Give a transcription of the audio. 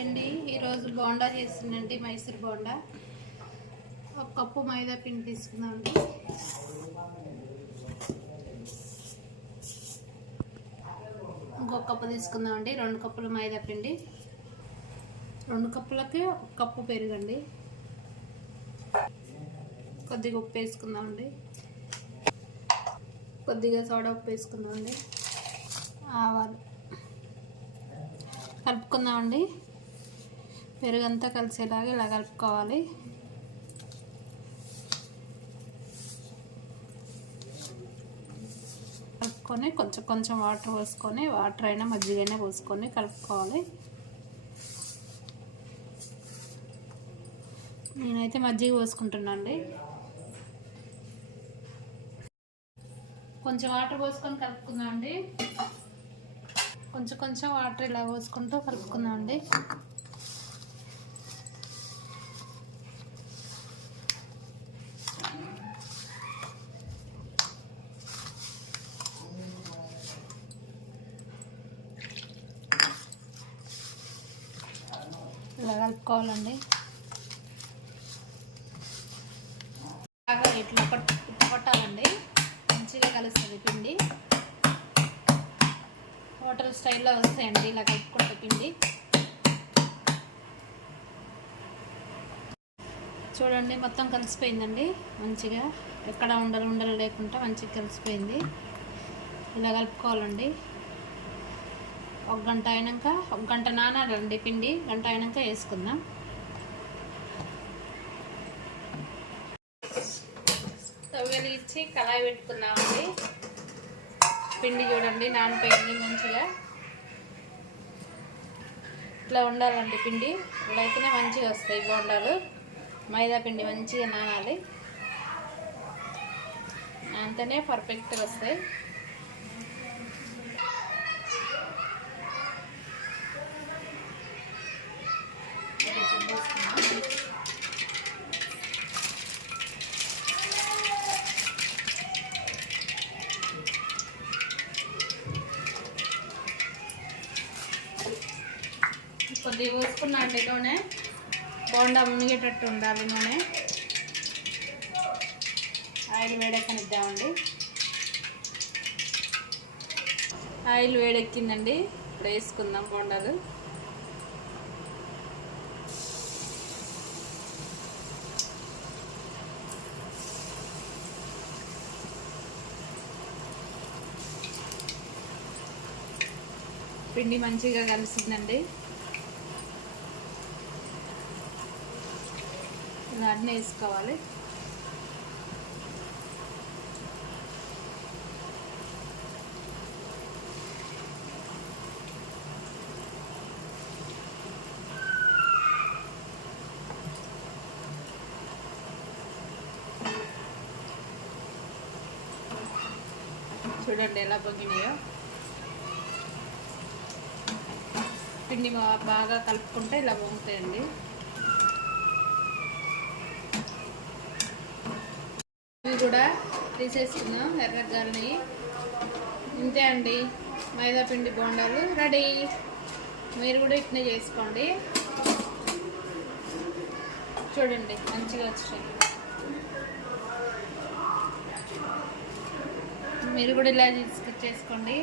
అండి ఈరోజు బోండా చేస్తుందండి మైసూర్ బోండా. ఒక కప్పు మైదా పిండి తీసుకుందామండి. ఇంకొక కప్పు తీసుకుందామండి. 2 కప్పులు మైదా పిండి, 2 కప్పులకి 1 కప్పు పెరుగండి. కొద్దిగా ఉప్పు వేసుకుందామండి. కొద్దిగా సోడా ఉప్పు వేసుకుందామండి. ఆవాలు కలుపుకుందామండి. పెరుగంతా కలిసేలాగా ఇలా కలుపుకోవాలి. కలుపుకొని కొంచెం కొంచెం వాటర్ పోసుకొని, వాటర్ అయినా మజ్జిగైనా పోసుకొని కలుపుకోవాలి. నేనైతే మజ్జిగ పోసుకుంటున్నా అండి. కొంచెం వాటర్ పోసుకొని కలుపుకుందాం అండి. కొంచెం కొంచెం వాటర్ ఇలా పోసుకుంటూ కలుపుకుందాం అండి. ఇలా కలుపుకోవాలండి. బాగా ఇట్లా కొట్టాలండి. మంచిగా కలుస్తుంది పిండి. హోటల్ స్టైల్లో వస్తాయండి ఇలా కలుపుకుంటే పిండి. చూడండి మొత్తం కలిసిపోయిందండి. మంచిగా ఎక్కడ ఉండలు లేకుండా మంచిగా కలిసిపోయింది. ఇలా కలుపుకోవాలండి. 1 గంట అయినాక, 1 గంట నానాలండి పిండి. 1 గంట అయినాక వేసుకుందాం. స్టవ్ వెలిగించి కళాయి పెట్టుకుందామండి. పిండి చూడండి నానిపోయింది మంచిగా. ఇట్లా ఉండాలండి పిండి. ఇలా అయితేనే మంచిగా వస్తాయి బోండాలు. మైదా పిండి మంచిగా నానాలి, అంతనే పర్ఫెక్ట్గా వస్తాయి. కొద్దిగా పోసుకున్నా అండి నూనె. బోండా మునిగేటట్టు ఉండాలి నూనె. ఆయిల్ వేడెక్కనిద్దామండి. ఆయిల్ వేడెక్కిందండి. ఇప్పుడు వేసుకుందాం బోండాలు. పిండి మంచిగా కలిసిందండి. ఇలా అన్నీ వేసుకోవాలి. చూడండి ఎలా పొంగినాయో. పిండి బాగా కలుపుకుంటే ఇలా పొంగుతాయండి. ఇవి కూడా తీసేసుకుందాం ఎర్రగాలని. ఇంతే అండి, మైదా పిండి బోండాలు రెడీ. మీరు కూడా ఇట్నే చేసుకోండి. చూడండి మంచిగా వచ్చాయి. మీరు కూడా ఇలా చేసుకోండి.